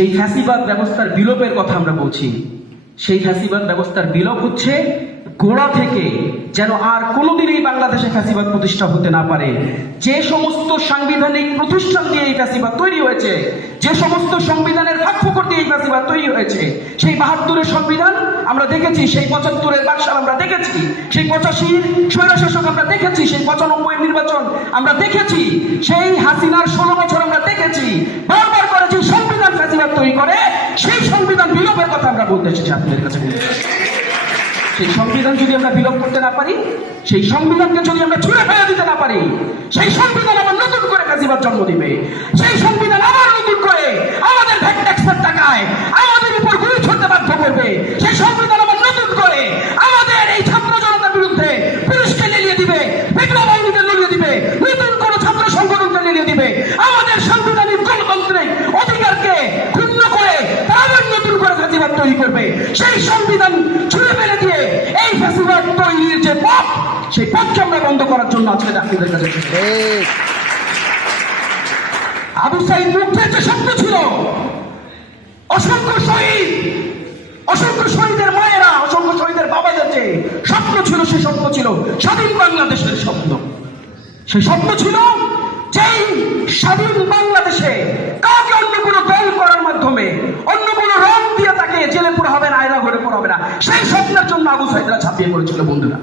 যেই ফ্যাসিবাদ ব্যবস্থার বিলোপের কথা আমরা বলছি, সেই ফ্যাসিবাদ ব্যবস্থার বিলোপ হচ্ছে গোড়া থেকে, যেন আর কোনোদিন এই বাংলাদেশে ফ্যাসিবাদ প্রতিষ্ঠা হতে না পারে। যে সমস্ত সাংবিধানিক প্রতিষ্ঠান দিয়ে এই ফ্যাসিবাদ তৈরি হয়েছে, যে সমস্ত সংবিধানের ফাঁকফোকর দিয়ে এই ফ্যাসিবাদ তৈরি হয়েছে, সেই ৭২-এর সংবিধান আমরা দেখেছি, সেই ৭৫-এর বাকশাল আমরা দেখেছি, সেই ৮৫-র স্বৈরশাসক আমরা দেখেছি, সেই ৯৫-এর নির্বাচন আমরা দেখেছি, সেই হাসিনার ১৬ বছর আমরা দেখেছি। বারবার করে যে সংবিধান ফ্যাসিবাদ তৈরি করে, সেই সংবিধান বিলোপের কথা আমরা বলতে এসেছি আপনাদের কাছে। সেই সংবিধান যদি আমরা বিলোপ করতে না পারি, সেই সংবিধানকে যদি আমরা ছুঁড়ে ফেলে দিতে না পারি, সেই সংবিধান আবার নতুন করে ফ্যাসিবাদ জন্ম দিবে। সেই সংবিধান আবার নতুন করে আমাদের ভ্যাট ট্যাক্সের টাকায় আমাদের উপর গুলি ছুড়তে বাধ্য করবে। সেই সংবিধান আবার নতুন করে আমাদের এই ছাত্র জনতার বিরুদ্ধে পুলিশকে লেলিয়ে দিবে, বিপ্লব বাহিনীকে লেলিয়ে দিবে, নতুন কোনো ছাত্র সংগঠনকে লেলিয়ে দিবে। আমাদের সাংবিধানিক গণতান্ত্রিক অধিকারকে ক্ষুণ্ণ করে আবার নতুন করে ফ্যাসিবাদ তৈরি করবে। সেই সংবিধান ছুঁড়ে ফেলে দিয়ে এই ফ্যাসিবাদ তৈরির যে পথ, সেই পথকে আমরা বন্ধ করার জন্য আজকে আপনাদের কাছে আবু সাইদ মুগ্ধের যে স্বপ্ন ছিল, অসংখ্য শহীদ, অসংখ্য শহীদের মায়েরা, অসংখ্য শহীদের বাবাদের যে স্বপ্ন ছিল, সেই স্বপ্ন ছিল স্বাধীন বাংলাদেশের স্বপ্ন। সেই স্বপ্ন ছিল যেই স্বাধীন বাংলাদেশে কাউকে অন্য কোনো দল করার মাধ্যমে, অন্য কোনো রং দিয়ে তাকে জেলে পোড়া হবে না, আয়না ঘরে পোড়া হবে না। সেই স্বপ্নের জন্য আবু সাইদরা ঝাঁপিয়ে পড়েছিল বন্ধুরা।